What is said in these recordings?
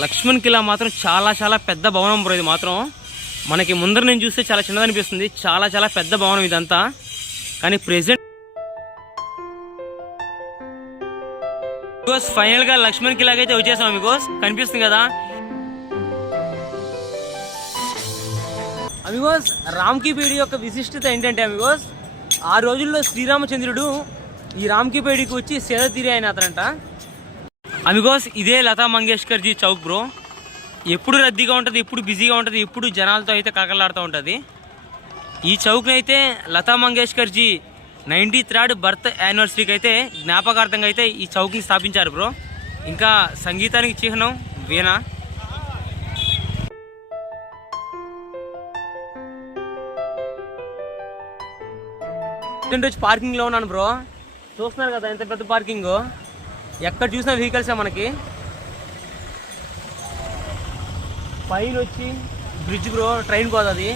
లక్ష్మణ్ కిలా మాత్రం చాలా పెద్ద భవనం బ్రో. ఇది మాత్రం మనకి ముందర నేను చూస్తే చాలా చిన్నది అనిపిస్తుంది. చాలా పెద్ద భవనం ఇదంతా. కానీ ప్రెసెంట్ ఫైనల్ గా లక్ష్మణ్ కిలాకైతే వచ్చేసాం అమిగోస్. కనిపిస్తుంది కదా అమిగోస్. రామ్కి పేడి యొక్క విశిష్టత ఏంటంటే అమిగోస్, ఆ రోజుల్లో శ్రీరామచంద్రుడు ఈ రామ్కి పేడికి వచ్చి సేద తీరి అయిన అతనంట అమిగోస్. ఇదే లతా మంగేష్కర్ జీ చౌక్ బ్రో. ఎప్పుడు రద్దీగా ఉంటుంది, ఎప్పుడు బిజీగా ఉంటుంది, ఎప్పుడు జనాలతో అయితే కలకలాడుతూ ఉంటుంది. ఈ చౌక్ని అయితే లతా మంగేష్కర్ జీ 93rd బర్త్ యానివర్సరీకి అయితే జ్ఞాపకార్థంగా అయితే ఈ చౌక్ని స్థాపించారు బ్రో. ఇంకా సంగీతానికి చిహ్నం వీణ. వచ్చి పార్కింగ్లో ఉన్నాను బ్రో. చూస్తున్నారు కదా ఎంత పెద్ద పార్కింగ్. ఎక్కడ చూసినా వెహికల్సే మనకి. పైన వచ్చి బ్రిడ్జ్ బ్రో, ట్రైన్ పోతుంది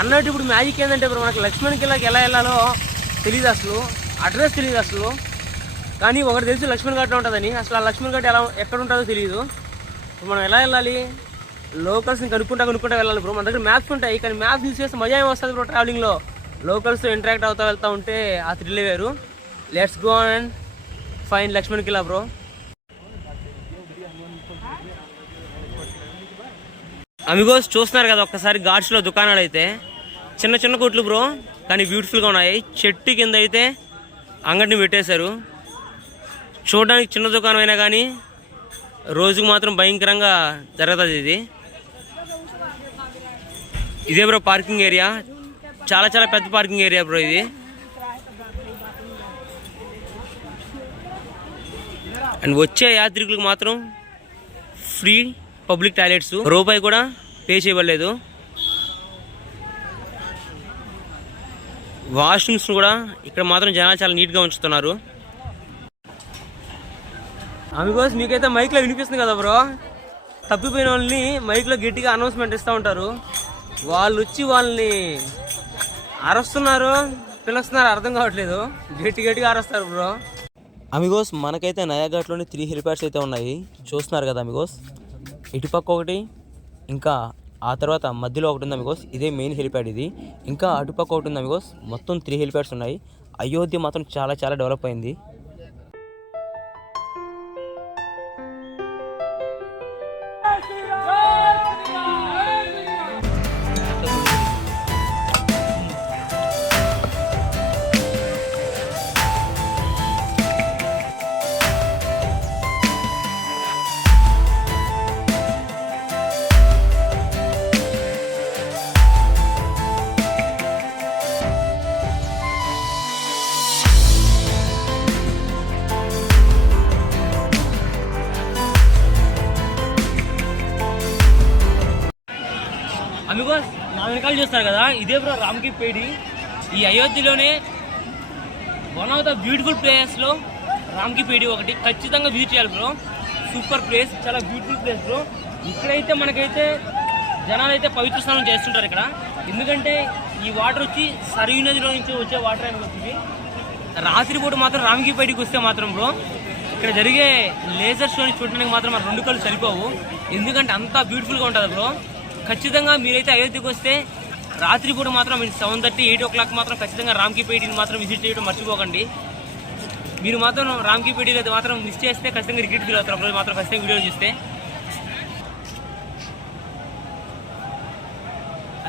అన్నట్టు. ఇప్పుడు మ్యాజిక్ ఏంటంటే బ్రో, మనకి లక్ష్మణ్ కిలాకి ఎలా వెళ్ళాలో తెలియదు, అసలు అడ్రస్ తెలియదు అసలు. కానీ ఒకటి తెలుసు లక్ష్మణ్ ఘాట్లో ఉంటుందని. అసలు ఆ లక్ష్మణ్ ఘాట్ ఎక్కడ ఉంటుందో తెలియదు. మనం ఎలా వెళ్ళాలి, లోకల్స్ని కనుక్కుంటా వెళ్ళాలి బ్రో. మన దగ్గర మ్యాప్స్ ఉంటాయి, కానీ మ్యాప్స్ యూస్ చేస్తే మజా ఏమి వస్తుంది బ్రో ట్రావెలింగ్లో. లోకల్స్తో ఇంటరాక్ట్ వెళ్తూ ఉంటే ఆ థ్రిల్ వేరు. Let's go and fine Lakshman కిలా బ్రో. అమిగోస్ చూస్తున్నారు కదా ఒక్కసారి ఘాట్స్లో దుకాణాలు అయితే చిన్న కొట్లు బ్రో, కానీ బ్యూటిఫుల్గా ఉన్నాయి. చెట్టు కింద అయితే అంగడిని పెట్టేశారు. చూడడానికి చిన్న దుకాణం అయినా కానీ రోజుకు మాత్రం భయంకరంగా జరుగుతుంది ఇది. ఇదే బ్రో పార్కింగ్ ఏరియా. చాలా పెద్ద పార్కింగ్ ఏరియా బ్రో ఇది. అండ్ వచ్చే యాత్రికులకు మాత్రం ఫ్రీ పబ్లిక్ టాయిలెట్స్, రూపాయి కూడా పే చేయబడలేదు. వాష్రూమ్స్ కూడా ఇక్కడ మాత్రం జనాలు చాలా నీట్గా ఉంచుతున్నారు. అందుకోసం మీకైతే మైక్లో వినిపిస్తుంది కదా బ్రో, తప్పిపోయిన వాళ్ళని మైక్లో గట్టిగా అనౌన్స్మెంట్ ఇస్తూ ఉంటారు. వాళ్ళు వచ్చి వాళ్ళని అరుస్తున్నారు, పిలుస్తున్నారు, అర్థం కావట్లేదు. గట్టిగా అరుస్తారు బ్రో. అమిగోస్ మనకైతే నయాఘాట్లోని 3 హెలిప్యాడ్స్ అయితే ఉన్నాయి. చూస్తున్నారు కదా అమిగోస్. ఇటుపక్క ఒకటి, ఇంకా ఆ తర్వాత మధ్యలో ఒకటి ఉంది అమిగోస్. ఇదే మెయిన్ హెలిప్యాడ్ ఇది. ఇంకా అటుపక్క ఒకటి ఉంది అమిగోస్. మొత్తం 3 హెలిప్యాడ్స్ ఉన్నాయి. అయోధ్య మాత్రం చాలా డెవలప్ అయింది. అమిగోస్ నా వెనకాల చూస్తారు కదా, ఇదే బ్రో రామ్కి పేడి. ఈ అయోధ్యలోనే వన్ ఆఫ్ ద బ్యూటిఫుల్ ప్లేసెస్లో రామ్కి పేడి ఒకటి. ఖచ్చితంగా విజిట్ చేయాలి బ్రో. సూపర్ ప్లేస్, చాలా బ్యూటిఫుల్ ప్లేస్ బ్రో. ఇక్కడైతే మనకైతే జనాలు అయితే పవిత్ర స్నానం చేస్తుంటారు ఇక్కడ. ఎందుకంటే ఈ వాటర్ వచ్చి సరయూ నదిలో నుంచి వచ్చే వాటర్ అని వచ్చింది. రాత్రిపూట మాత్రం రామ్కి పేడికి వస్తే మాత్రం బ్రో ఇక్కడ జరిగే లేజర్ షోని చూడడానికి మాత్రం మన 2 కళ్ళు సరిపోవు. ఎందుకంటే అంత బ్యూటిఫుల్గా ఉంటుంది బ్రో. ఖచ్చితంగా మీరైతే అయోధ్యకు వస్తే రాత్రిపూట మాత్రం 7:30, 8 o'clock మాత్రం ఖచ్చితంగా రామ్కి పేడిని మాత్రం విజిట్ చేయడం మర్చిపోకండి. మీరు మాత్రం రామ్కి పేడిలో అయితే మాత్రం మిస్ చేస్తే ఖచ్చితంగా రిగ్రెట్ ఫీల్ అవుతారు. అప్పుడు మాత్రం ఖచ్చితంగా వీడియో చూస్తే.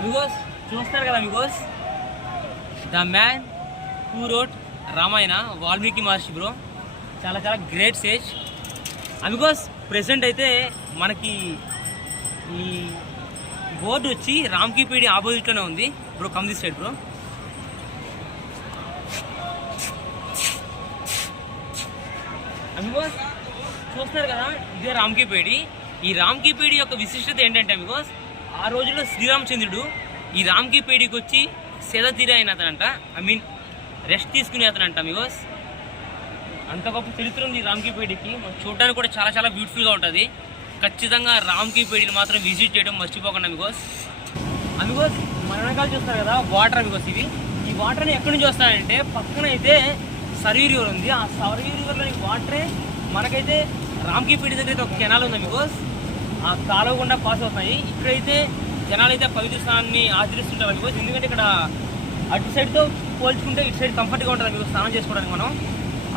అమిగోస్ చూస్తారు కదా Amigos, the man who wrote Ramayana, Valmiki Maharshi bro. చాలా గ్రేట్ సేజ్ అమిగోస్. ప్రెసెంట్ అయితే మనకి ఈ బోర్డు వచ్చి రామ్కి పేడి ఆపోజిట్లోనే ఉంది bro. Come this side bro. Amigos చూస్తున్నారు కదా, ఇదే రామ్కి పేడి. ఈ రామ్కి పేడి యొక్క విశిష్టత ఏంటంటే అమిగోస్, ఆ రోజుల్లో శ్రీరామచంద్రుడు ఈ రామ్కి పేడికి వచ్చి సేద తీరి అయిన అతనంట. రెస్ట్ తీసుకునే అతనంట అమిగోస్. అంత గొప్ప చరిత్ర ఉంది రామ్కి పేడికి. చూడడానికి కూడా చాలా బ్యూటిఫుల్గా ఉంటుంది. ఖచ్చితంగా రామ్కి పేడిని మాత్రం విజిట్ చేయడం మర్చిపోకండి అమిగోస్. మన వెనకాల చూస్తారు కదా వాటర్ అమిగోస్. ఈ వాటర్ని ఎక్కడి నుంచి వస్తాయంటే పక్కన అయితే సరయూ రివర్ ఉంది. ఆ సరయూ రివర్లోని వాటరే మనకైతే రామ్కి పేడి దగ్గర అయితే ఒక కెనాల్ ఉంది అమిగోస్. ఆ కాలువ గుండా పాస్ అవుతున్నాయి. ఇక్కడైతే జనాలు అయితే పవిత్ర స్నానాన్ని ఆచరిస్తుంటారు బికాజ్ ఎందుకంటే ఇక్కడ అటు సైడ్తో పోల్చుకుంటే ఇటు సైడ్ కంఫర్ట్గా ఉంటుంది మీకు స్నానం చేసుకోవడానికి. మనం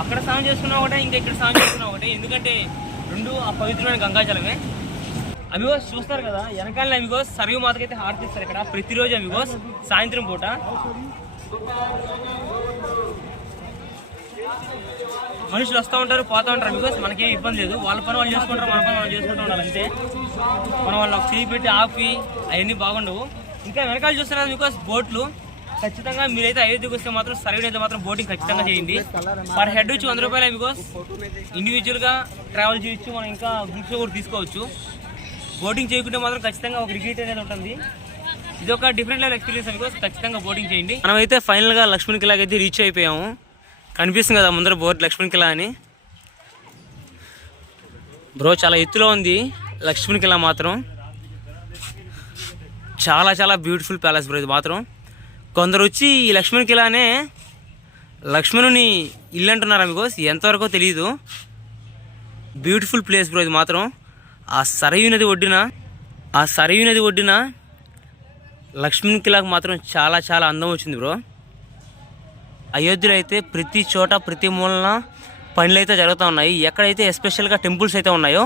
అక్కడ స్నానం చేసుకున్నా ఒకటే, ఇంకా ఇక్కడ స్నానం చేసుకున్నా ఒకటే, ఎందుకంటే రెండు ఆ పవిత్రమైన గంగాజలమే. అమిగోస్ చూస్తారు కదా వెనకాల అమిగోస్ సరయు మాతకైతే హారతి ఇస్తారు ఇక్కడ ప్రతిరోజు అమిగోస్ సాయంత్రం పూట. మనుషులు వస్తూ ఉంటారు పోతూ ఉంటారు బికాస్ మనకేం ఇబ్బంది లేదు, వాళ్ళ పని వాళ్ళు చేసుకుంటారు, మన పని వాళ్ళు చేసుకుంటూ ఉండాలి అంతే. మనం వాళ్ళు చేయి పెట్టి ఆపి అవన్నీ బాగుండవు. ఇంకా వెనకాల చూస్తున్నారు బికాస్ బోట్లు ఖచ్చితంగా మీరైతే అయోధ్యకు వస్తే మాత్రం సరైన అయితే మాత్రం బోటింగ్ ఖచ్చితంగా చేయండి. పర్ హెడ్ వచ్చి 100 రూపాయలు బికాస్ ఇండివిజువల్గా ట్రావెల్ చేయొచ్చు, మనం ఇంకా గ్రూప్స్లో కూడా తీసుకోవచ్చు. బోటింగ్ చేయకుంటే మాత్రం ఖచ్చితంగా ఒక రిగ్రెట్ అనేది ఉంటుంది. ఇది ఒక డిఫరెంట్ లెవెల్ ఎక్స్పీరియన్స్ బికాస్ ఖచ్చితంగా బోటింగ్ చేయండి. మనమైతే ఫైనల్గా లక్ష్మణ్ కిలాకి అయితే రీచ్ అయిపోయాము. కనిపిస్తుంది కదా ముందర బోర్డు లక్ష్మణ్ కిలా అని. బ్రో చాలా ఎత్తులో ఉంది లక్ష్మణ్ కిలా మాత్రం. చాలా చాలా బ్యూటిఫుల్ ప్యాలెస్ బ్రో ఇది మాత్రం. కొందరు వచ్చి ఈ లక్ష్మణ్ కిలానే లక్ష్మణుని ఇల్లు అంటున్నారు బికాస్ ఎంతవరకు తెలియదు. బ్యూటిఫుల్ ప్లేస్ బ్రో ఇది మాత్రం. ఆ సరయూ నది ఒడ్డున లక్ష్మణ్ కిలాకు మాత్రం చాలా చాలా అందం వచ్చింది బ్రో. అయోధ్యలో అయితే ప్రతి చోట ప్రతి మూలన పనులు అయితే జరుగుతూ ఉన్నాయి. ఎక్కడైతే ఎస్పెషల్గా టెంపుల్స్ అయితే ఉన్నాయో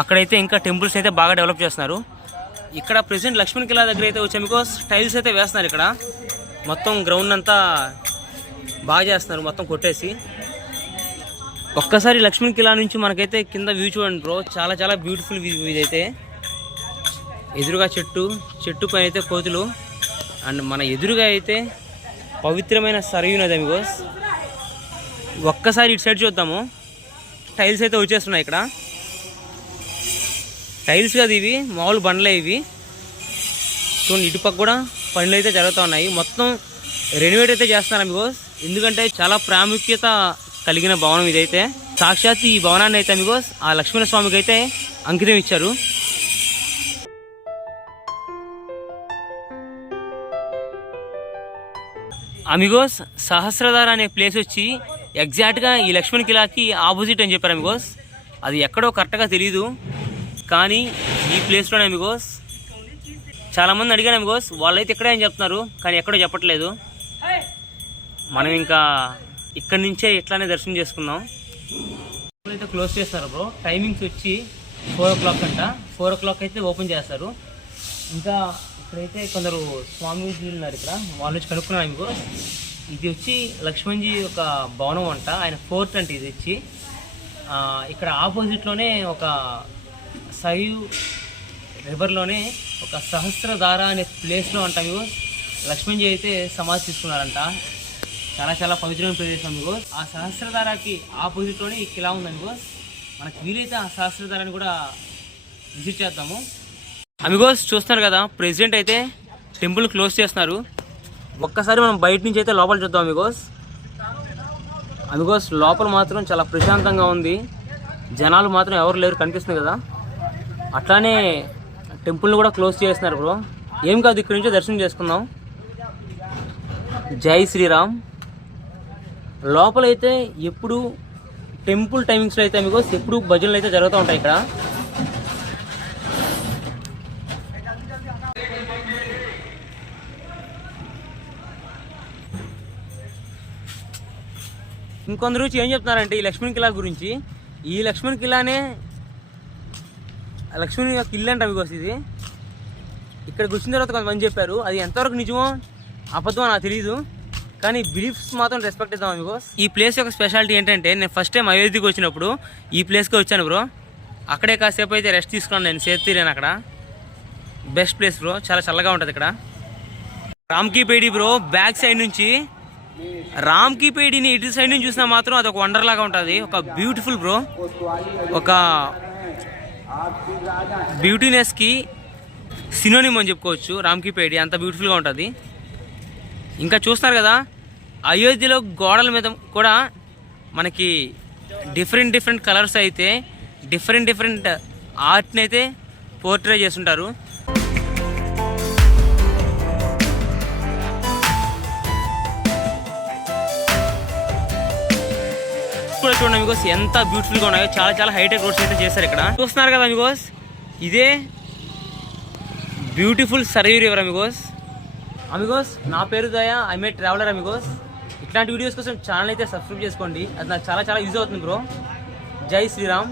అక్కడైతే ఇంకా టెంపుల్స్ అయితే బాగా డెవలప్ చేస్తున్నారు. ఇక్కడ ప్రెసెంట్ లక్ష్మణ్ కిలా దగ్గర అయితే వచ్చాము బికాస్ టైల్స్ అయితే వేస్తున్నారు. ఇక్కడ మొత్తం గ్రౌండ్ అంతా బాగా చేస్తున్నారు మొత్తం కొట్టేసి. ఒక్కసారి లక్ష్మణ్ కిలా నుంచి మనకైతే కింద వ్యూ చూడండి బ్రో, చాలా చాలా బ్యూటిఫుల్ వ్యూ ఇదైతే. ఎదురుగా చెట్టు పైన అయితే కోతులు, అండ్ మన ఎదురుగా అయితే పవిత్రమైన సరయూ నది బికాస్. ఒక్కసారి ఇటు సైడ్ చూద్దాము, టైల్స్ అయితే వచ్చేస్తున్నాయి ఇక్కడ. టైల్స్ కాదు ఇవి, మామూలు బండ్లే ఇవి. చూడండి ఇటుపక్క కూడా పనులు అయితే జరుగుతూ ఉన్నాయి. మొత్తం రెనోవేట్ అయితే చేస్తున్నారు బికాస్ ఎందుకంటే చాలా ప్రాముఖ్యత కలిగిన భవనం ఇదైతే. సాక్షాత్ ఈ భవనాన్ని అయితే బికాస్ ఆ లక్ష్మణ స్వామికి అయితే అంకితం ఇచ్చారు. అమిగోస్ సహస్రధార అనే ప్లేస్ వచ్చి ఎగ్జాక్ట్గా ఈ లక్ష్మణ్ కిలాకి ఆపోజిట్ అని చెప్పారు అమిగోస్. అది ఎక్కడో కరెక్ట్గా తెలీదు కానీ ఈ ప్లేస్లోనే అమిగోస్. చాలామంది అడిగాను అమిగోస్, వాళ్ళైతే ఇక్కడే అని చెప్తున్నారు కానీ ఎక్కడో చెప్పట్లేదు. మనం ఇంకా ఇక్కడి నుంచే ఇట్లానే దర్శనం చేసుకుందాం. అయితే క్లోజ్ చేస్తారు బ్రో. టైమింగ్స్ వచ్చి 4 o'clock అంట. 4 o'clock అయితే ఓపెన్ చేస్తారు. ఇంకా ఇక్కడైతే కొందరు స్వామీజీలు ఉన్నారు ఇక్కడ, వాళ్ళ నుంచి కనుక్కున్నాను మీకు. ఇది వచ్చి లక్ష్మణ్జీ ఒక భవనం అంట, ఆయన ఫోర్ట్ అంటే ఇది వచ్చి. ఇక్కడ ఆపోజిట్లోనే ఒక సరయూ రివర్లోనే ఒక సహస్రధార అనే ప్లేస్లో అంట మీకు లక్ష్మణ్జీ అయితే సమాధి తీసుకున్నారంట. చాలా చాలా పవిత్రమైన ప్రదేశం మీకు. ఆ సహస్రధారకి ఆపోజిట్లోనే ఈ కిలా ఉంది మీకు. మనకు వీలైతే ఆ సహస్రధారాన్ని కూడా విజిట్ చేద్దాము. అమిగోస్ చూస్తున్నారు కదా ప్రెసిడెంట్ అయితే టెంపుల్ క్లోజ్ చేస్తున్నారు. ఒక్కసారి మనం బయట నుంచి అయితే లోపల చూద్దాం అమిగోస్ లోపల మాత్రం చాలా ప్రశాంతంగా ఉంది. జనాలు మాత్రం ఎవరు లేరు కనిపిస్తుంది కదా. అట్లానే టెంపుల్ని కూడా క్లోజ్ చేస్తున్నారు బ్రో. ఏం కాదు, ఇక్కడి నుంచే దర్శనం చేసుకుందాం. జై శ్రీరామ్. లోపలైతే ఎప్పుడు టెంపుల్ టైమింగ్స్లో అయితే అమిగోస్ ఎప్పుడు భజనలు అయితే జరుగుతూ ఉంటాయి ఇక్కడ. ఇంకొందరు ఏం చెప్తున్నారంటే ఈ లక్ష్మణ్ కిలా గురించి, ఈ లక్ష్మణ్ కిలానే లక్ష్మణ్ యొక్క ఇల్లు అంట మీకు. ఇది ఇక్కడికి వచ్చిన తర్వాత కొంతమంది చెప్పారు, అది ఎంతవరకు నిజమో అబద్ధమో నాకు తెలియదు కానీ బిలీఫ్స్ మాత్రం రెస్పెక్ట్ ఇద్దాం మీకు. ఈ ప్లేస్ యొక్క స్పెషాలిటీ ఏంటంటే నేను ఫస్ట్ టైం అయోధ్యకి వచ్చినప్పుడు ఈ ప్లేస్కి వచ్చాను బ్రో. అక్కడే కాసేపు అయితే రెస్ట్ తీసుకున్నాను, నేను సేఫ్ తీరాను అక్కడ. బెస్ట్ ప్లేస్ బ్రో, చాలా చల్లగా ఉంటుంది ఇక్కడ. రామ్కి పేడి బ్రో బ్యాక్ సైడ్ నుంచి రామ్కి పేడిని ఇటు సైడ్ నుంచి చూసినా మాత్రం అది ఒక వండర్ లాగా ఉంటుంది. ఒక బ్యూటిఫుల్ బ్రో, ఒక బ్యూటీనెస్కి సినోనిమ్ అని చెప్పుకోవచ్చు రామ్కి పేడి, అంత బ్యూటిఫుల్గా ఉంటుంది. ఇంకా చూస్తున్నారు కదా అయోధ్యలో గోడల మీద కూడా మనకి డిఫరెంట్ కలర్స్ అయితే డిఫరెంట్ ఆర్ట్ని అయితే పోర్ట్రే చేస్తుంటారు. కూడా చూడండి అమిగోస్ ఎంత బ్యూటిఫుల్గా ఉన్నాయో. చాలా చాలా హైటెక్ రోడ్స్ అయితే చేస్తారు ఇక్కడ. చూస్తున్నారు కదా అమిగోస్ ఇదే బ్యూటిఫుల్ సరయూ రివర్ అమిగోస్. నా పేరు దయా, ఐ మే ట్రావెలర్ అమిగోస్. ఇట్లాంటి వీడియోస్ కోసం ఛానల్ అయితే సబ్స్క్రైబ్ చేసుకోండి, అది నాకు చాలా చాలా యూజ్ అవుతుంది బ్రో. జై శ్రీరామ్.